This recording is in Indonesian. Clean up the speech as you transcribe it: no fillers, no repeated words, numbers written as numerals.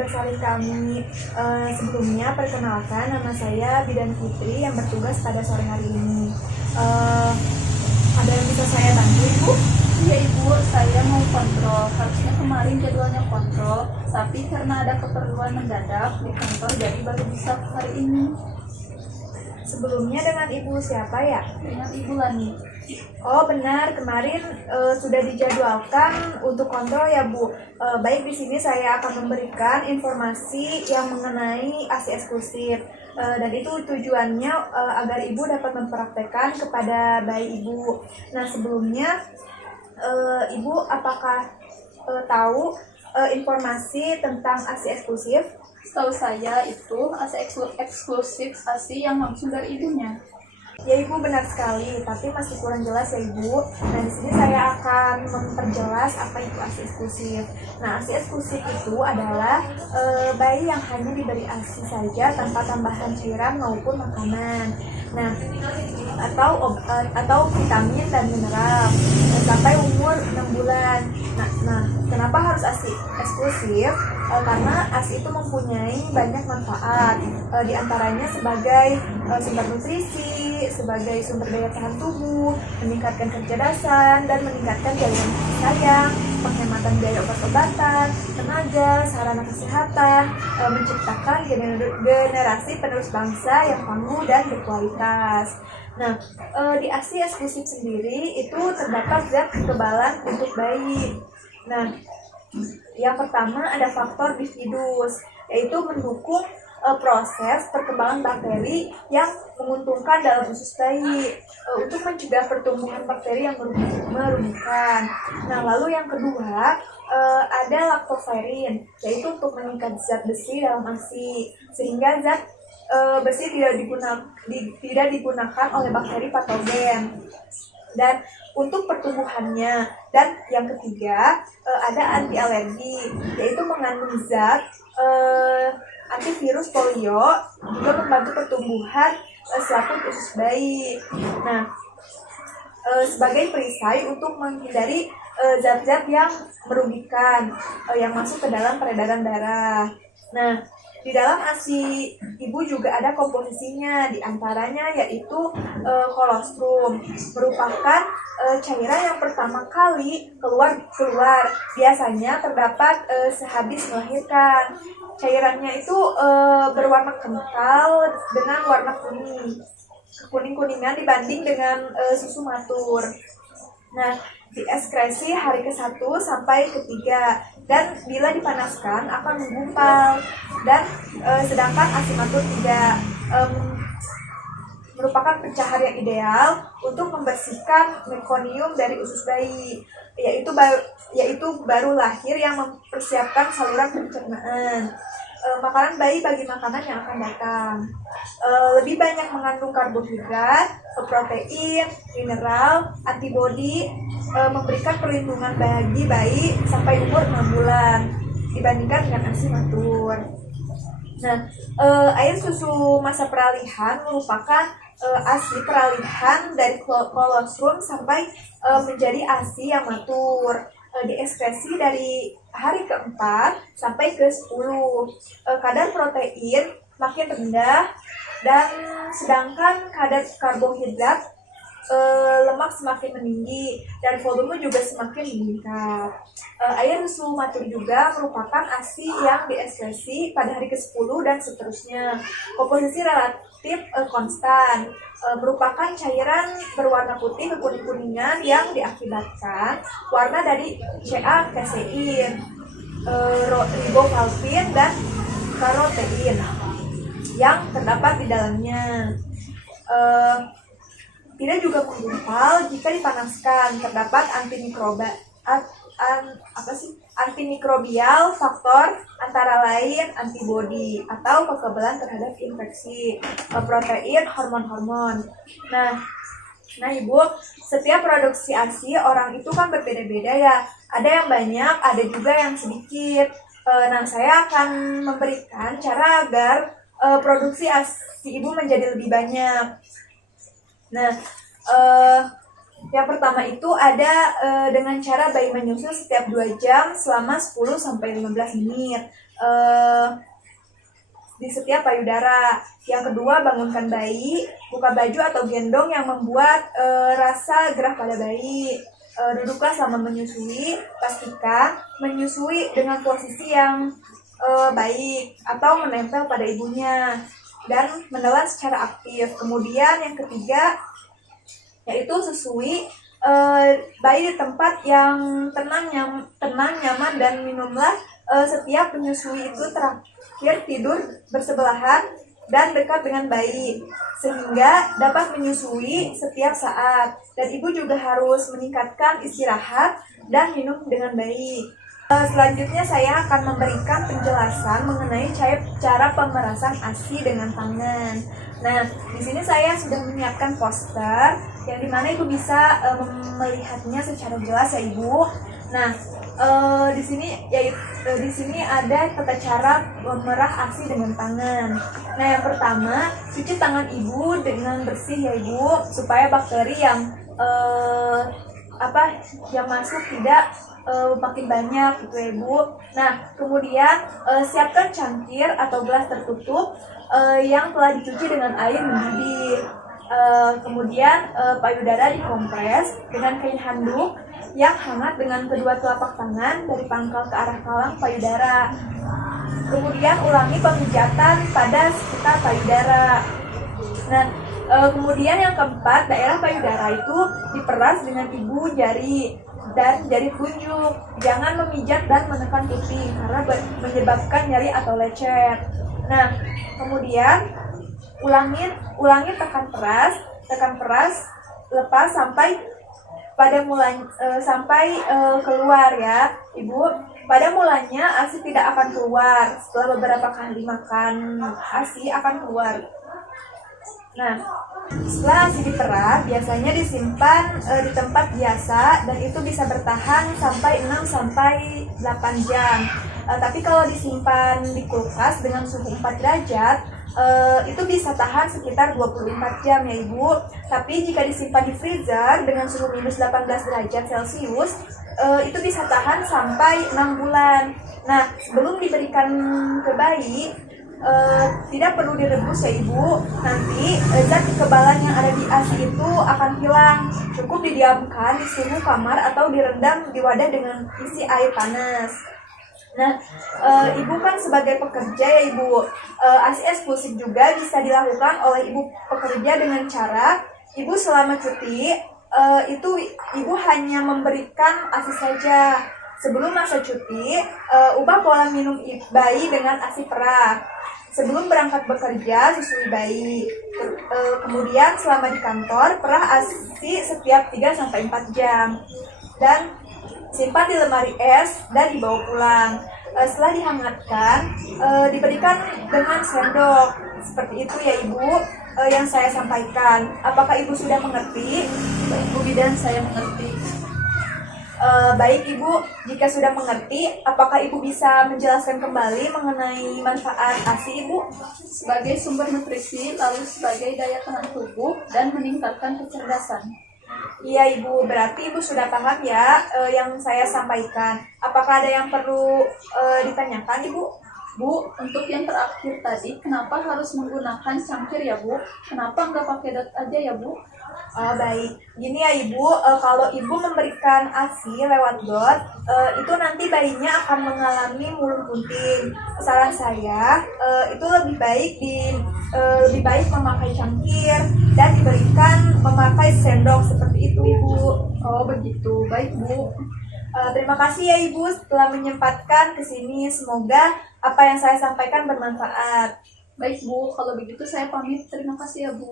bersalin kami. Sebelumnya perkenalkan, nama saya Bidan Fitri yang bertugas pada sore hari ini. Ada yang bisa saya bantu, Ibu? Iya Ibu, saya mau kontrol. Harusnya kemarin jadwalnya kontrol, tapi karena ada keperluan mendadak di kantor, jadi baru bisa hari ini. Sebelumnya dengan Ibu siapa ya? Dengan Ibu Lani. Oh benar, kemarin sudah dijadwalkan untuk kontrol ya Bu. Baik, di sini saya akan memberikan informasi yang mengenai ASI eksklusif. Dan itu tujuannya agar Ibu dapat mempraktekkan kepada bayi Ibu. Nah sebelumnya, Ibu apakah tahu informasi tentang ASI eksklusif? Setahu saya itu ASI eksklusif ASI yang langsung dari ibunya. Ya Ibu, benar sekali, tapi masih kurang jelas ya Ibu. Nah di sini saya akan memperjelas apa itu ASI eksklusif. Nah ASI eksklusif itu adalah bayi yang hanya diberi ASI saja tanpa tambahan cairan maupun makanan. Nah atau vitamin dan mineral sampai umur 6 bulan. Nah kenapa harus ASI eksklusif? Karena ASI itu mempunyai banyak manfaat, di antaranya sebagai sumber nutrisi, sebagai sumber daya tahan tubuh, meningkatkan kecerdasan, dan meningkatkan jalinan kasih sayang, penghematan biaya obat-obatan, tenaga, sarana kesehatan, menciptakan generasi penerus bangsa yang tangguh dan berkualitas. Nah, di ASI eksklusif sendiri itu terdapat zat kekebalan untuk bayi. Nah, yang pertama ada faktor bifidus, yaitu mendukung proses perkembangan bakteri yang menguntungkan dalam usus bayi untuk mencegah pertumbuhan bakteri yang merugikan. Nah, lalu yang kedua ada laktoferin, yaitu untuk meningkat zat besi dalam ASI sehingga zat besi tidak digunakan oleh bakteri patogen. Dan untuk pertumbuhannya. Dan yang ketiga ada anti alergi, yaitu mengandung zat antivirus polio, juga membantu pertumbuhan selaput usus bayi. Nah, sebagai perisai untuk menghindari zat-zat yang merugikan yang masuk ke dalam peredaran darah. Nah, di dalam ASI ibu juga ada komposisinya, diantaranya yaitu kolostrum, merupakan cairan yang pertama kali keluar. Biasanya terdapat sehabis melahirkan. Cairannya itu berwarna kental dengan warna kuning-kuningan dibanding dengan susu matur. Nah, dieskresi hari ke-1 sampai ke-3 dan bila dipanaskan akan menggumpal. Dan sedangkan ASI matur tidak merupakan pencahar yang ideal untuk membersihkan mekonium dari usus bayi, yaitu baru lahir yang mempersiapkan saluran pencernaan. Makanan bayi bagi makanan yang akan datang. Lebih banyak mengandung karbohidrat, protein, mineral, antibodi, memberikan perlindungan bagi bayi sampai umur 6 bulan dibandingkan dengan ASI matur. Nah, air susu masa peralihan merupakan ASI peralihan dari kolostrum sampai menjadi ASI yang matur. Dieskresi dari hari ke-4 sampai ke-10. Kadar protein makin rendah dan sedangkan kadar karbohidrat lemak semakin meninggi dan volume juga semakin meningkat. Air susu matur juga merupakan ASI yang dieskresi pada hari ke-10 dan seterusnya. Komposisi relatif konstan, merupakan cairan berwarna putih kekuning-kuningan yang diakibatkan warna dari CA, kasein, riboflavin dan karotein yang terdapat di dalamnya. Tidak juga menggumpal jika dipanaskan. Terdapat antimikrobial faktor antara lain antibodi atau kekebalan terhadap infeksi, protein, hormon-hormon. Nah Ibu, setiap produksi ASI orang itu kan berbeda-beda ya. Ada yang banyak, ada juga yang sedikit. Nah, saya akan memberikan cara agar produksi ASI Ibu menjadi lebih banyak. Nah, yang pertama itu ada dengan cara bayi menyusu setiap 2 jam selama 10-15 menit. di setiap payudara. Yang kedua, bangunkan bayi, buka baju atau gendong yang membuat rasa gerah pada bayi. Duduklah selama menyusui, pastikan menyusui dengan posisi yang baik atau menempel pada ibunya dan menelan secara aktif. Kemudian yang ketiga, yaitu susui bayi di tempat yang tenang, nyaman, dan minumlah setiap menyusui itu terakhir tidur bersebelahan dan dekat dengan bayi sehingga dapat menyusui setiap saat. Dan ibu juga harus meningkatkan istirahat dan minum dengan baik. Selanjutnya saya akan memberikan penjelasan mengenai cara pemerasan ASI dengan tangan. Nah, di sini saya sudah menyiapkan poster yang dimana ibu bisa melihatnya secara jelas ya ibu. Nah, di sini ada tata cara memerah ASI dengan tangan. Nah, yang pertama, cuci tangan ibu dengan bersih ya ibu, supaya bakteri yang masuk tidak makin banyak gitu ya ibu. Nah, kemudian siapkan cangkir atau gelas tertutup yang telah dicuci dengan air mendidih. Kemudian payudara dikompres dengan kain handuk yang hangat dengan kedua telapak tangan dari pangkal ke arah kalang payudara. Kemudian ulangi pemijatan pada sekitar payudara. Nah, kemudian yang keempat, daerah payudara itu diperas dengan ibu jari dan jari telunjuk. Jangan memijat dan menekan pipi karena menyebabkan nyeri atau lecet. Nah, kemudian ulangi tekan peras, lepas sampai keluar ya ibu. Pada mulanya ASI tidak akan keluar, setelah beberapa kali makan ASI akan keluar. Nah, setelah ASI diperah, biasanya disimpan di tempat biasa dan itu bisa bertahan sampai 6-8 jam. Tapi kalau disimpan di kulkas dengan suhu 4 derajat, itu bisa tahan sekitar 24 jam ya ibu. Tapi jika disimpan di freezer dengan suhu minus 18 derajat Celcius, itu bisa tahan sampai 6 bulan. Nah, sebelum diberikan ke bayi, tidak perlu direbus ya ibu. Nanti zat kekebalan yang ada di ASI itu akan hilang. Cukup didiamkan di suhu kamar atau direndam di wadah dengan isi air panas. Nah, ibu kan sebagai pekerja ya ibu, ASI eksklusif juga bisa dilakukan oleh ibu pekerja dengan cara ibu selama cuti itu ibu hanya memberikan ASI saja. Sebelum masa cuti, ubah pola minum bayi dengan ASI perah. Sebelum berangkat bekerja, susui bayi. Kemudian selama di kantor, perah ASI setiap 3-4 jam. Dan simpan di lemari es dan dibawa pulang. Setelah dihangatkan, diberikan dengan sendok. Seperti itu ya ibu yang saya sampaikan. Apakah ibu sudah mengerti? Baik Bu Bidan, saya mengerti. Baik ibu, jika sudah mengerti, apakah ibu bisa menjelaskan kembali mengenai manfaat ASI ibu? Sebagai sumber nutrisi, lalu sebagai daya tahan tubuh dan meningkatkan kecerdasan. Iya ibu, berarti ibu sudah paham ya yang saya sampaikan. Apakah ada yang perlu ditanyakan ibu? Bu, untuk yang terakhir tadi, kenapa harus menggunakan cangkir ya Bu? Kenapa nggak pakai dot aja ya Bu? Oh baik, gini ya ibu, kalau ibu memberikan ASI lewat dot, itu nanti bayinya akan mengalami mulut bunting. Saran saya, itu lebih baik memakai cangkir dan diberikan memakai sendok seperti itu ibu. Oh begitu, baik Bu. Terima kasih ya ibu telah menyempatkan ke sini. Semoga apa yang saya sampaikan bermanfaat. Baik Bu, kalau begitu saya pamit. Terima kasih ya Bu.